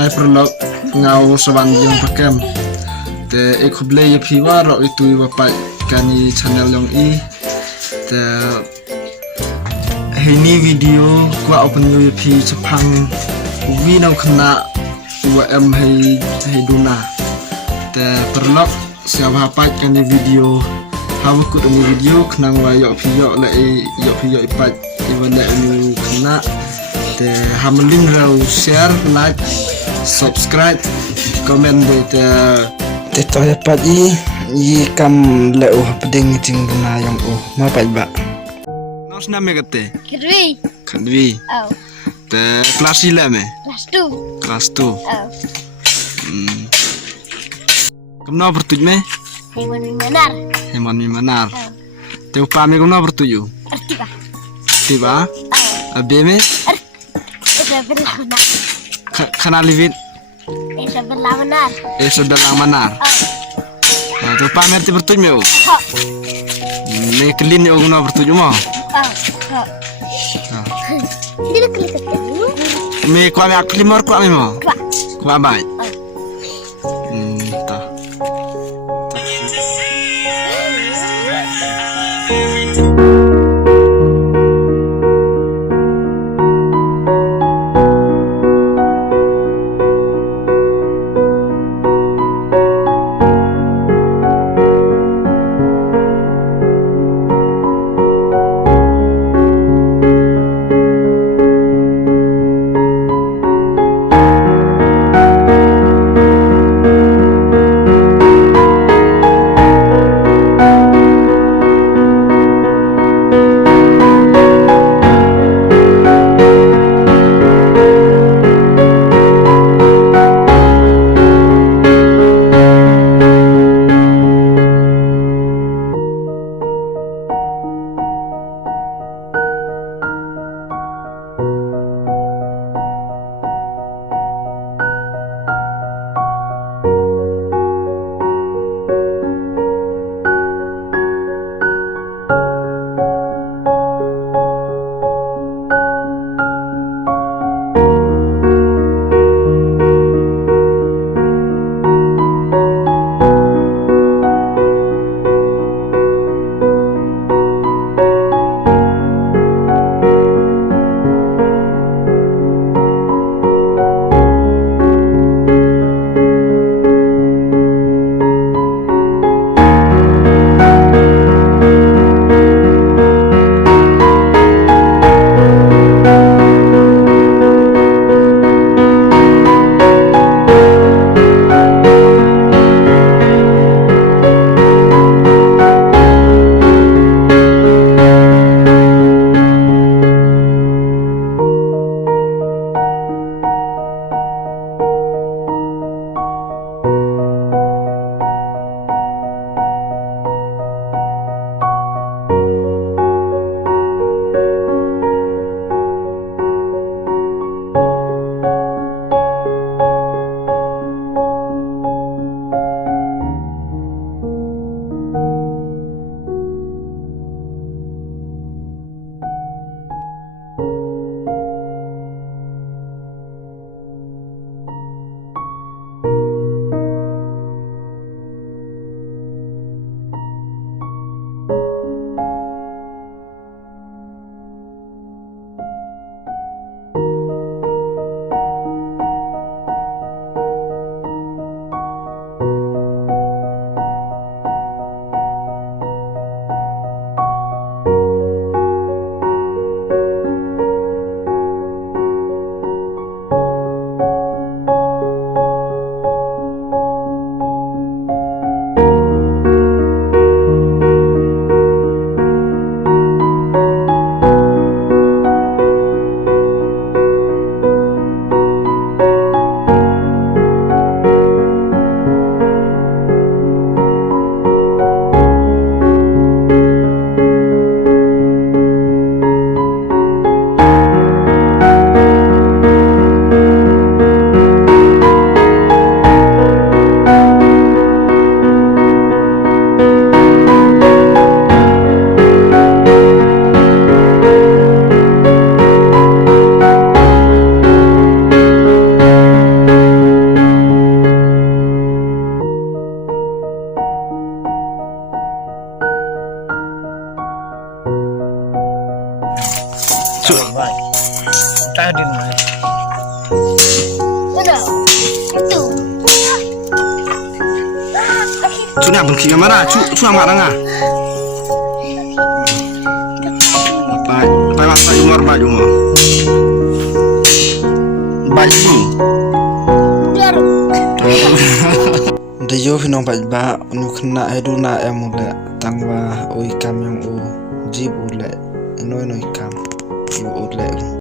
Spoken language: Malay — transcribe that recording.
hai perlok ngau saban yang pakem te ekoble ye phiwa ro itu bapak kani channel yang te ini video gua open ye phi chapang wi nau khna wa em hai duna te perlok siapa bapak kani video hawa ku ni video khnang wa yo phi yo ipat iwala anu khna te hamlin rau share like subscribe comment de te to ya padi yi kam le u peding jing na yang u ma pa ba nos na me gate khandwi Oh. te class ile me Kelas 2. class 2 Oh. kam na bertuj me Hewan mi manar. heman mi manar Oh. te upa me kam na bertuju Erti ba? tiba Oh. abe me Esa belah manar. khana livit Esa belah manar. sebelah manar Oh. te upa me te bertuj me u Oh. me kelin yo na bertuj mo Oh. Oh. Dia nak klik ke dulu. me kwa me aklimor kwa me mo Dua. kwa bai Oh. ta Baik. Entah di mana. Udah. Itu. Chú nào bằng khí mà chú làm ngã ngà. Pai mas tayo mo mo. Baju. Baru. Dayo hinong ba nukna eduna emule tangwa oi kam yung o jib ule inoy kam yu ule